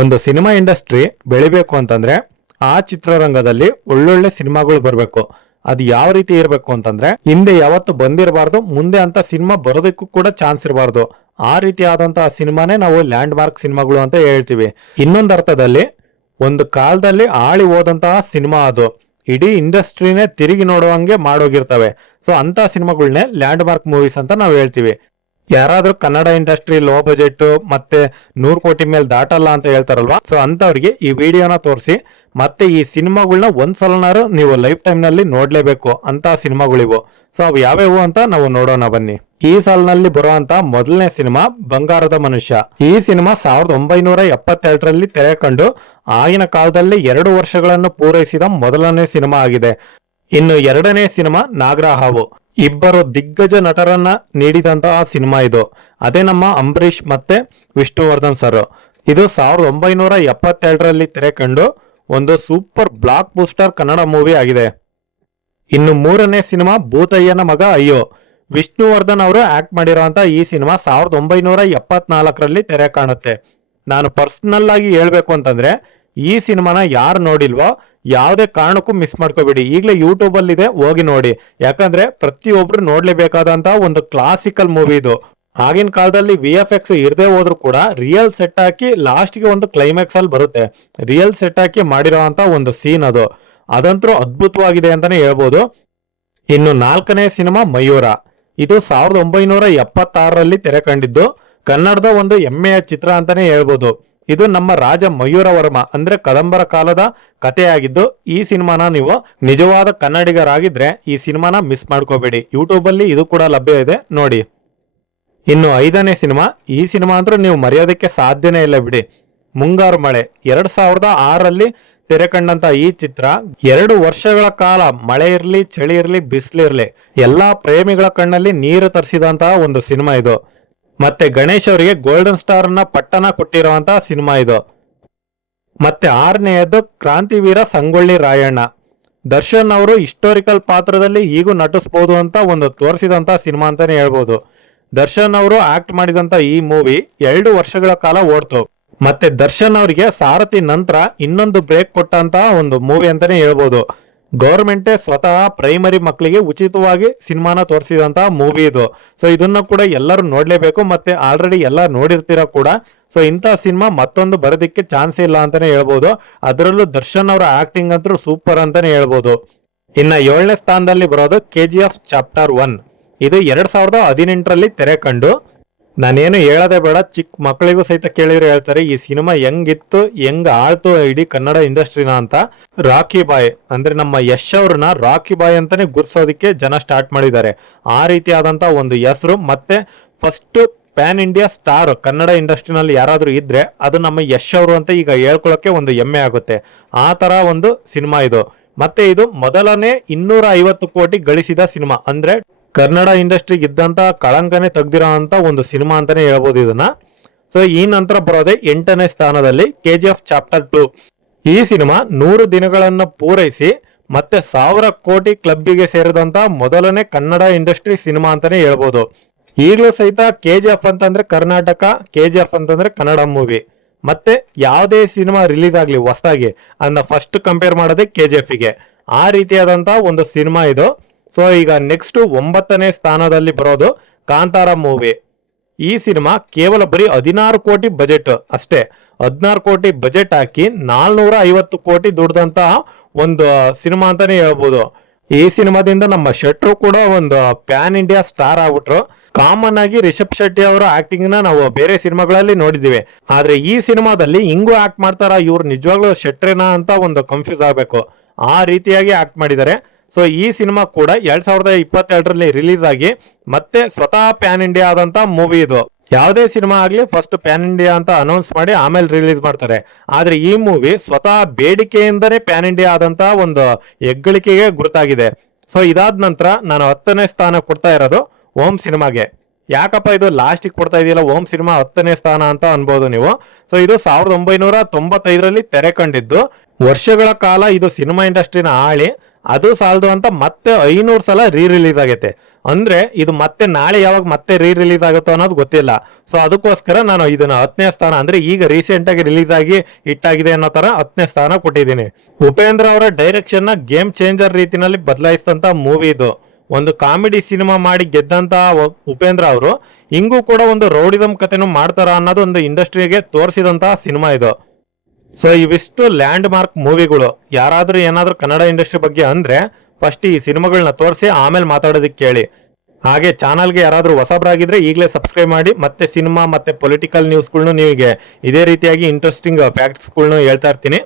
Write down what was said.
ಒಂದು cinema industry ಬೆಳಿಬೇಕು ಅಂತಂದ್ರೆ ಆ ಚಿತ್ರರಂಗದಲ್ಲಿ ಒಳ್ಳೊಳ್ಳೆ ಸಿನಿಮಾಗಳು ಬರಬೇಕು. ಅದು ಯಾವ ರೀತಿ ಇರಬೇಕು ಅಂತಂದ್ರೆ ಹಿಂದೆ ಯಾವತ್ತು ಬಂದಿರಬಾರ್ದು, ಮುಂದೆ ಅಂತ ಸಿನಿಮಾ ಬರೋದಕ್ಕೂ ಕೂಡ ಚಾನ್ಸ್ ಇರಬಾರ್ದು. ಆ ರೀತಿ ಆದಂತಹ ಸಿನಿಮಾನೇ ನಾವು ಲ್ಯಾಂಡ್ ಮಾರ್ಕ್ ಸಿನಿಮಾಗಳು ಅಂತ ಹೇಳ್ತೀವಿ. ಇನ್ನೊಂದು ಅರ್ಥದಲ್ಲಿ ಒಂದು ಕಾಲದಲ್ಲಿ ಆಳಿ ಹೋದಂತಹ ಸಿನಿಮಾ ಅದು ಇಡೀ ಇಂಡಸ್ಟ್ರಿನೇ ತಿರುಗಿ ನೋಡುವಂಗೆ ಮಾಡೋಗಿರ್ತವೆ. ಸೊ ಅಂತ ಸಿನಿಮಾಗಳನ್ನೇ ಲ್ಯಾಂಡ್ ಮಾರ್ಕ್ ಮೂವೀಸ್ ಅಂತ ನಾವು ಹೇಳ್ತೀವಿ. ಯಾರಾದ್ರೂ ಕನ್ನಡ ಇಂಡಸ್ಟ್ರಿ ಲೋ ಬಜೆಟ್ ಮತ್ತೆ 100 ಕೋಟಿ ಮೇಲೆ ದಾಟಲ್ಲ ಅಂತ ಹೇಳ್ತಾರಲ್ವಾ, ಸೊ ಅಂತವ್ರಿಗೆ ಈ ವಿಡಿಯೋನ ತೋರಿಸಿ ಮತ್ತೆ ಈ ಸಿನಿಮಾಗಳನ್ನ ಒಂದ್ಸಲನಾರು ನೀವು ಲೈಫ್ ಟೈಮ್ ನಲ್ಲಿ ನೋಡ್ಲೇಬೇಕು ಅಂತ ಸಿನಿಮಾಗಳಿವು. ಸೊ ಅವು ಯಾವ್ಯಾವು ಅಂತ ನಾವು ನೋಡೋಣ ಬನ್ನಿ. ಈ ಸಾಲಿನಲ್ಲಿ ಬರುವಂತ ಮೊದಲನೇ ಸಿನಿಮಾ ಬಂಗಾರದ ಮನುಷ್ಯ. ಈ ಸಿನಿಮಾ 1972ರಲ್ಲಿ ತೆರೆ ಕಂಡು ಆಗಿನ ಕಾಲದಲ್ಲಿ 2 ವರ್ಷಗಳನ್ನು ಪೂರೈಸಿದ ಮೊದಲನೇ ಸಿನಿಮಾ ಆಗಿದೆ. ಇನ್ನು ಎರಡನೇ ಸಿನಿಮಾ ನಾಗರಹಾವು. ಇಬ್ಬರು ದಿಗ್ಗಜ ನಟರನ್ನ ನೀಡಿದಂತಹ ಸಿನಿಮಾ ಇದು. ಅದೇ ನಮ್ಮ ಅಂಬರೀಷ್ ಮತ್ತೆ ವಿಷ್ಣುವರ್ಧನ್ ಸರ್. ಇದು 1972ರಲ್ಲಿ ತೆರೆ ಕಂಡು ಒಂದು super blockbuster Kannada movie ಆಗಿದೆ. ಇನ್ನು ಮೂರನೇ ಸಿನಿಮಾ ಭೂತಯ್ಯನ ಮಗ ಅಯ್ಯೋ. ವಿಷ್ಣುವರ್ಧನ್ ಅವರು ಆಕ್ಟ್ ಮಾಡಿರುವಂತ ಈ ಸಿನಿಮಾ 1974ರಲ್ಲಿ ತೆರೆ ಕಾಣುತ್ತೆ. ನಾನು ಪರ್ಸನಲ್ ಆಗಿ ಹೇಳ್ಬೇಕು ಅಂತಂದ್ರೆ ಈ ಸಿನಿಮಾನ ಯಾರು ನೋಡಿಲ್ವೋ ಯಾವುದೇ ಕಾರಣಕ್ಕೂ ಮಿಸ್ ಮಾಡ್ಕೋಬೇಡಿ. ಈಗಲೇ ಯೂಟ್ಯೂಬ್ ಅಲ್ಲಿ ಇದೆ, ಹೋಗಿ ನೋಡಿ. ಯಾಕಂದ್ರೆ ಪ್ರತಿಯೊಬ್ರು ನೋಡ್ಲೇಬೇಕಾದಂತಹ ಒಂದು ಕ್ಲಾಸಿಕಲ್ ಮೂವಿ ಇದು. ಆಗಿನ ಕಾಲದಲ್ಲಿ VFX ಇರದೇ ಹೋದ್ರು ಕೂಡ ರಿಯಲ್ ಸೆಟ್ ಹಾಕಿ ಲಾಸ್ಟ್ಗೆ ಒಂದು ಕ್ಲೈಮ್ಯಾಕ್ಸ್ ಅಲ್ಲಿ ಬರುತ್ತೆ. ರಿಯಲ್ ಸೆಟ್ ಹಾಕಿ ಮಾಡಿರೋಂತ ಒಂದು ಸೀನ್ ಅದು. ಅದಂತೂ ಅದ್ಭುತವಾಗಿದೆ ಅಂತಾನೆ ಹೇಳ್ಬೋದು. ಇನ್ನು ನಾಲ್ಕನೇ ಸಿನಿಮಾ ಮಯೂರ. ಇದು 1976ರಲ್ಲಿ ತೆರೆ ಕಂಡಿದ್ದು ಕನ್ನಡದ ಒಂದು ಹೆಮ್ಮೆಯ ಚಿತ್ರ ಅಂತಾನೆ ಹೇಳ್ಬೋದು. ಇದು ನಮ್ಮ ರಾಜ ಮಯೂರ ವರ್ಮ ಅಂದ್ರೆ ಕದಂಬರ ಕಾಲದ ಕಥೆಯಾಗಿದ್ದು ಈ ಸಿನಿಮಾನ ನೀವು ನಿಜವಾದ ಕನ್ನಡಿಗರಾಗಿದ್ರೆ ಈ ಸಿನಿಮಾನ ಮಿಸ್ ಮಾಡ್ಕೋಬೇಡಿ. ಯೂಟ್ಯೂಬ್ ಅಲ್ಲಿ ಇದು ಕೂಡ ಲಭ್ಯ ಇದೆ, ನೋಡಿ. ಇನ್ನು ಐದನೇ ಸಿನಿಮಾ. ಈ ಸಿನಿಮಾ ಅಂದ್ರೆ ನೀವು ಮರೆಯೋದಕ್ಕೆ ಸಾಧ್ಯನೇ ಇಲ್ಲ ಬಿಡಿ. ಮುಂಗಾರು ಮಳೆ. 2006ರಲ್ಲಿ ತೆರೆ ಕಂಡಂತ ಈ ಚಿತ್ರ 2 ವರ್ಷಗಳ ಕಾಲ ಮಳೆ ಇರ್ಲಿ, ಚಳಿ ಇರ್ಲಿ, ಬಿಸಿಲಿರ್ಲಿ ಎಲ್ಲಾ ಪ್ರೇಮಿಗಳ ಕಣ್ಣಲ್ಲಿ ನೀರು ತರಿಸಿದಂತಹ ಒಂದು ಸಿನಿಮಾ ಇದು. ಮತ್ತೆ ಗಣೇಶ್ ಅವರಿಗೆ ಗೋಲ್ಡನ್ ಸ್ಟಾರ್ ನ ಪಟ್ಟಣ ಕೊಟ್ಟಿರುವಂತಹ ಸಿನಿಮಾ ಇದು. ಮತ್ತೆ ಆರನೆಯದು ಕ್ರಾಂತಿವೀರ ಸಂಗೊಳ್ಳಿ ರಾಯಣ್ಣ. ದರ್ಶನ್ ಅವರು ಹಿಸ್ಟೋರಿಕಲ್ ಪಾತ್ರದಲ್ಲಿ ಈಗೂ ನಟಿಸಬಹುದು ಅಂತ ಒಂದು ತೋರಿಸಿದಂತ ಸಿನಿಮಾ ಅಂತಾನೆ ಹೇಳ್ಬೋದು. ದರ್ಶನ್ ಅವರು ಆಕ್ಟ್ ಮಾಡಿದಂತ ಈ ಮೂವಿ 2 ವರ್ಷಗಳ ಕಾಲ ಓಡ್ತು. ಮತ್ತೆ ದರ್ಶನ್ ಅವರಿಗೆ ಸಾರಥಿ ನಂತರ ಇನ್ನೊಂದು ಬ್ರೇಕ್ ಕೊಟ್ಟಂತ ಒಂದು ಮೂವಿ ಅಂತಾನೆ ಹೇಳ್ಬೋದು. ಗೌರ್ಮೆಂಟೇ ಸ್ವತಃ ಪ್ರೈಮರಿ ಮಕ್ಕಳಿಗೆ ಉಚಿತವಾಗಿ ಸಿನಿಮಾನ ತೋರಿಸಿದಂತಹ ಮೂವಿ ಇದು. ಸೊ ಇದನ್ನ ಕೂಡ ಎಲ್ಲರೂ ನೋಡ್ಲೇಬೇಕು. ಮತ್ತೆ ಆಲ್ರೆಡಿ ಎಲ್ಲ ನೋಡಿರ್ತೀರ ಕೂಡ. ಸೊ ಇಂಥ ಸಿನಿಮಾ ಮತ್ತೊಂದು ಬರೋದಿಕ್ಕೆ ಚಾನ್ಸ್ ಇಲ್ಲ ಅಂತಾನೆ ಹೇಳ್ಬೋದು. ಅದರಲ್ಲೂ ದರ್ಶನ್ ಅವರ ಆಕ್ಟಿಂಗ್ ಅಂತೂ ಸೂಪರ್ ಅಂತಾನೆ ಹೇಳ್ಬೋದು. ಇನ್ನ 7ನೇ ಸ್ಥಾನದಲ್ಲಿ ಬರೋದು KGF ಚಾಪ್ಟರ್ 1. ಇದು 2018ರಲ್ಲಿ ತೆರೆ ಕಂಡು, ನಾನೇನು ಹೇಳೋದೇ ಬೇಡ, ಚಿಕ್ಕ ಮಕ್ಕಳಿಗೂ ಸಹಿತ ಕೇಳಿದ್ರೆ ಹೇಳ್ತಾರೆ ಈ ಸಿನಿಮಾ ಹೆಂಗಿತ್ತು, ಹೆಂಗ್ ಆಳ್ತು ಇಡೀ ಕನ್ನಡ ಇಂಡಸ್ಟ್ರಿನ ಅಂತ. ರಾಕಿ ಬಾಯ್ ಅಂದ್ರೆ ನಮ್ಮ ಯಶ್ ಅವ್ರನ್ನ ರಾಕಿ ಬಾಯ್ ಅಂತಾನೆ ಗುರ್ಸೋದಿಕ್ಕೆ ಜನ ಸ್ಟಾರ್ಟ್ ಮಾಡಿದ್ದಾರೆ. ಆ ರೀತಿಯಾದಂತ ಒಂದು ಹೆಸರು. ಮತ್ತೆ first pan India star Kannada ಇಂಡಸ್ಟ್ರಿನಲ್ಲಿ ಯಾರಾದ್ರೂ ಇದ್ರೆ ಅದು ನಮ್ಮ ಯಶ್ ಅವರು ಅಂತ ಈಗ ಹೇಳ್ಕೊಳಕ್ಕೆ ಒಂದು ಹೆಮ್ಮೆ ಆಗುತ್ತೆ. ಆ ತರ ಒಂದು ಸಿನಿಮಾ ಇದು. ಮತ್ತೆ ಇದು ಮೊದಲನೇ 250 ಕೋಟಿ ಗಳಿಸಿದ ಸಿನಿಮಾ. ಅಂದ್ರೆ ಕನ್ನಡ ಇಂಡಸ್ಟ್ರಿಗೆ ಇದ್ದಂತ ಕಳಂಕನೆ ತೆಗ್ದಿರೋ ಅಂತ ಒಂದು ಸಿನಿಮಾ ಅಂತಾನೆ ಹೇಳ್ಬೋದು ಇದನ್ನ. ಸೊ ಈ ನಂತರ ಬರೋದೇ 8ನೇ ಸ್ಥಾನದಲ್ಲಿ KGF ಚಾಪ್ಟರ್ 2. ಈ ಸಿನಿಮಾ 100 ದಿನಗಳನ್ನ ಪೂರೈಸಿ ಮತ್ತೆ 1000 ಕೋಟಿ ಕ್ಲಬ್ಬಿಗೆ ಸೇರಿದಂತ ಮೊದಲನೇ ಕನ್ನಡ ಇಂಡಸ್ಟ್ರಿ ಸಿನಿಮಾ ಅಂತಾನೆ ಹೇಳ್ಬೋದು. ಈಗಲೂ ಸಹಿತ KGF ಅಂತಂದ್ರೆ ಕರ್ನಾಟಕ, KGF ಅಂತಂದ್ರೆ ಕನ್ನಡ ಮೂವಿ. ಮತ್ತೆ ಯಾವುದೇ ಸಿನಿಮಾ ರಿಲೀಸ್ ಆಗ್ಲಿ ಹೊಸದಾಗಿ ಅದನ್ನ ಫಸ್ಟ್ ಕಂಪೇರ್ ಮಾಡೋದೇ KGFಗೆ. ಆ ರೀತಿಯಾದಂತ ಒಂದು ಸಿನಿಮಾ ಇದು. ಸೊ ಈಗ ನೆಕ್ಸ್ಟ್ 9ನೇ ಸ್ಥಾನದಲ್ಲಿ ಬರೋದು ಕಾಂತಾರ ಮೂವಿ. ಈ ಸಿನಿಮಾ ಕೇವಲ ಬರೀ 16 ಕೋಟಿ ಬಜೆಟ್ ಅಷ್ಟೇ. 16 ಕೋಟಿ ಬಜೆಟ್ ಹಾಕಿ 450 ಕೋಟಿ ದುಡ್ದಂತಹ ಒಂದು ಸಿನಿಮಾ ಅಂತಾನೆ ಹೇಳ್ಬೋದು. ಈ ಸಿನಿಮಾದಿಂದ ನಮ್ಮ ಶೆಟ್ರು ಕೂಡ ಒಂದು ಪ್ಯಾನ್ ಇಂಡಿಯಾ ಸ್ಟಾರ್ ಆಗ್ಬಿಟ್ರು. ಕಾಮನ್ ಆಗಿ ರಿಷಬ್ ಶೆಟ್ಟಿ ಅವರ ಆಕ್ಟಿಂಗ್ ನ ನಾವು ಬೇರೆ ಸಿನಿಮಾಗಳಲ್ಲಿ ನೋಡಿದೀವಿ. ಆದ್ರೆ ಈ ಸಿನಿಮಾದಲ್ಲಿ ಹಿಂಗೂ ಆಕ್ಟ್ ಮಾಡ್ತಾರ, ಇವ್ರು ನಿಜವಾಗ್ಲೂ ಶೆಟ್ರೇನಾ ಅಂತ ಒಂದು ಕನ್ಫ್ಯೂಸ್ ಆಗ್ಬೇಕು. ಆ ರೀತಿಯಾಗಿ ಆಕ್ಟ್ ಮಾಡಿದ್ದಾರೆ. ಸೊ ಈ ಸಿನಿಮಾ ಕೂಡ 2022ರಲ್ಲಿ ರಿಲೀಸ್ ಆಗಿ ಮತ್ತೆ ಸ್ವತಃ ಪ್ಯಾನ್ ಇಂಡಿಯಾ ಆದಂತ ಮೂವಿ ಇದು. ಯಾವುದೇ ಸಿನಿಮಾ ಆಗ್ಲಿ ಫಸ್ಟ್ ಪ್ಯಾನ್ ಇಂಡಿಯಾ ಅಂತ ಅನೌನ್ಸ್ ಮಾಡಿ ಆಮೇಲೆ ರಿಲೀಸ್ ಮಾಡ್ತಾರೆ. ಆದ್ರೆ ಈ ಮೂವಿ ಸ್ವತಃ ಬೇಡಿಕೆಯಿಂದನೇ ಪ್ಯಾನ್ ಇಂಡಿಯಾ ಆದಂತ ಒಂದು ಹೆಗ್ಗಳಿಕೆಗೆ ಗುರುತಾಗಿದೆ. ಸೊ ಇದಾದ ನಂತರ ನಾನು 10ನೇ ಸ್ಥಾನ ಕೊಡ್ತಾ ಇರೋದು ಓಂ ಸಿನಿಮಾಗೆ. ಯಾಕಪ್ಪ ಇದು ಲಾಸ್ಟಿಗೆ ಕೊಡ್ತಾ ಇದೆಯಲ್ಲ ಓಂ ಸಿನಿಮಾ 10ನೇ ಸ್ಥಾನ ಅಂತ ಅನ್ಬೋದು ನೀವು. ಸೊ ಇದು 1995ರಲ್ಲಿ ತೆರೆ ಕಂಡಿದ್ದು. ವರ್ಷಗಳ ಕಾಲ ಇದು ಸಿನಿಮಾ ಇಂಡಸ್ಟ್ರಿನ ಆಳಿ ಅದು ಸಾಲದು ಅಂತ ಮತ್ತೆ 500 ಸಲ ರಿಲೀಸ್ ಆಗೈತೆ. ಅಂದ್ರೆ ಇದು ಮತ್ತೆ ನಾಳೆ ಯಾವಾಗ ಮತ್ತೆ ರಿಲೀಸ್ ಆಗುತ್ತೋ ಅನ್ನೋದು ಗೊತ್ತಿಲ್ಲ. ಸೊ ಅದಕ್ಕೋಸ್ಕರ ನಾನು ಇದನ್ನ 10ನೇ ಸ್ಥಾನ, ಅಂದ್ರೆ ಈಗ ರೀಸೆಂಟ್ ಆಗಿ ರಿಲೀಸ್ ಆಗಿ ಹಿಟ್ಟಾಗಿದೆ ಅನ್ನೋ ತರ 10ನೇ ಸ್ಥಾನ ಕೊಟ್ಟಿದ್ದೀನಿ. ಉಪೇಂದ್ರ ಅವರ ಡೈರೆಕ್ಷನ್ ನ ಗೇಮ್ ಚೇಂಜರ್ ರೀತಿನಲ್ಲಿ ಬದಲಾಯಿಸಿದಂತ ಮೂವಿ ಇದು. ಒಂದು ಕಾಮಿಡಿ ಸಿನಿಮಾ ಮಾಡಿ ಗೆದ್ದಂತ ಉಪೇಂದ್ರ ಅವರು ಹಿಂಗೂ ಕೂಡ ಒಂದು ರೌಡಿಸಂ ಕಥೆನೂ ಮಾಡ್ತಾರ ಅನ್ನೋದು ಒಂದು ಇಂಡಸ್ಟ್ರಿಗೆ ತೋರಿಸಿದಂತಹ ಸಿನಿಮಾ ಇದು. ಸೊ ಇವಿಷ್ಟು ಲ್ಯಾಂಡ್ ಮಾರ್ಕ್ ಮೂವಿಗಳು. ಯಾರಾದ್ರೂ ಏನಾದ್ರೂ ಕನ್ನಡ ಇಂಡಸ್ಟ್ರಿ ಬಗ್ಗೆ ಅಂದ್ರೆ ಫಸ್ಟ್ ಈ ಸಿನಿಮಾಗಳನ್ನ ತೋರಿಸಿ ಆಮೇಲೆ ಮಾತಾಡೋದಕ್ಕೆ ಕೇಳಿ. ಹಾಗೆ ಚಾನಲ್ಗೆ ಯಾರಾದ್ರೂ ಹೊಸಬ್ರಾಗಿದ್ರೆ ಈಗಲೇ ಸಬ್ಸ್ಕ್ರೈಬ್ ಮಾಡಿ. ಮತ್ತೆ ಸಿನಿಮಾ ಮತ್ತೆ ಪೊಲಿಟಿಕಲ್ ನ್ಯೂಸ್ಗಳ್ನು ನಿಮಗೆ ಇದೇ ರೀತಿಯಾಗಿ ಇಂಟ್ರೆಸ್ಟಿಂಗ್ ಫ್ಯಾಕ್ಟ್ಸ್ಗಳ್ನು ಹೇಳ್ತಾ ಇರ್ತೀನಿ.